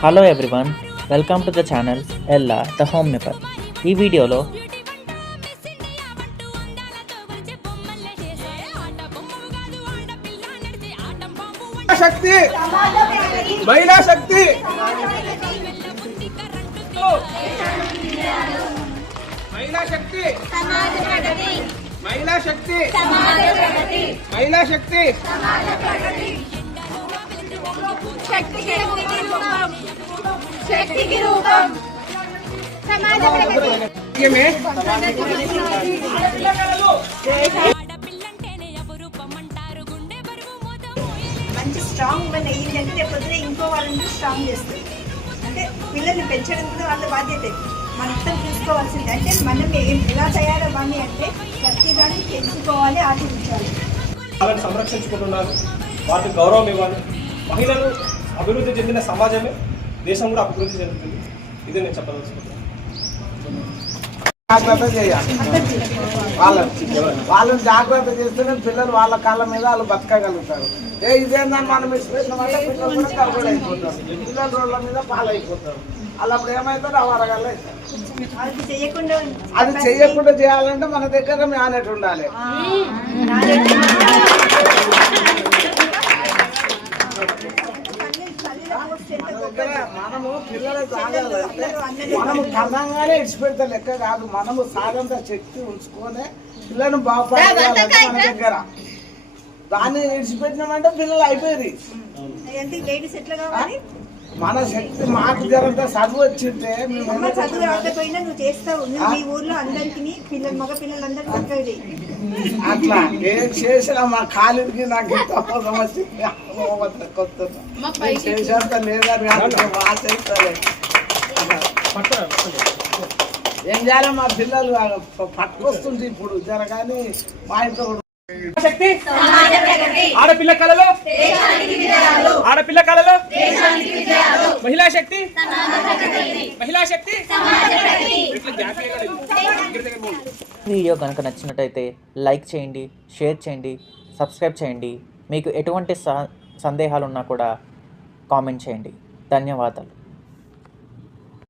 Hello everyone, welcome to the channel Ella the home maker. ఈ వీడియోలో శక్తి మహిళా శక్తి మహిళా శక్తి మహిళా శక్తి మహిళా శక్తి శక్తికి రూపం సమాజ ప్రగతి మంచి స్ట్రాంగ్ ఉమెన్ అయ్యిందంటే రేపు పొద్దున ఇంకో వాళ్ళని స్ట్రాంగ్ చేస్తుంది. అంటే పిల్లల్ని పెంచడం కూడా వాళ్ళ బాధ్యత. మనం చూసుకోవాల్సింది అంటే మనం ఎలా తయారవ్వాలి అంటే ప్రతి దాన్ని తెలుసుకోవాలి, ఆచరించాలి. వాళ్ళని సంరక్షించుకుంటున్నారు, వారికి గౌరవం ఇవ్వాలి. మహిళలు అభివృద్ధి చెందిన సమాజమే దేశం కూడా అభివృద్ధి చెందుతుంది. ఇది నేను చెప్పదలుచుకుంటున్నాను. జాగ్రత్త చేయాలి. వాళ్ళని జాగ్రత్త చేస్తేనే పిల్లలు వాళ్ళ కాళ్ళ మీద వాళ్ళు బతకగలుగుతారు. ఇదేందని మనం ఇచ్చిపోయినామంటే పిల్లలు కూడా కలబడి అయిపోతారు, పిల్లల రోడ్ల మీద పాలైపోతారు. అప్పుడు ఏమవుతారు అవరగాలు అవుతారు. అది చెయ్యకుండా చేయాలంటే మన దగ్గర మేనేట్ ఉండాలి. మనము పిల్లలు తాగాలంటే మనము కన్నంగానే ఇచ్చిపెడితే లెక్క కాదు. మనము సాగంత శక్తి ఉంచుకొని పిల్లలను బాగుపడాలి మన దగ్గర. దాన్ని ఇచ్చిపెట్టినామంటే పిల్లలు అయిపోయింది. మన శక్తి మాకు జరంత చదువు వచ్చింటే చదువు రాకపోయినా నువ్వు చేస్తావు. మీ ఊర్లో అందరికి పిల్లలు మగ పిల్లలందరూ చక్కగా అట్లా ఏం చేసినా మా కాలికి నాకు సమస్య చేసేంత లేదని ఏం చేయాలి. మా పిల్లలు పట్టుకొస్తుంది ఇప్పుడు జరగాని మా ఇంట్లో శక్తి ఆడపిల్ల కళలో ఆడపిల్ల కళలో మహిళా శక్తి మహిళా శక్తి. వీడియో కనుక నచ్చినట్టయితే లైక్ చేయండి, షేర్ చేయండి, సబ్స్క్రైబ్ చేయండి. మీకు ఎటువంటి సందేహాలు ఉన్నా కూడా కామెంట్ చేయండి. ధన్యవాదాలు.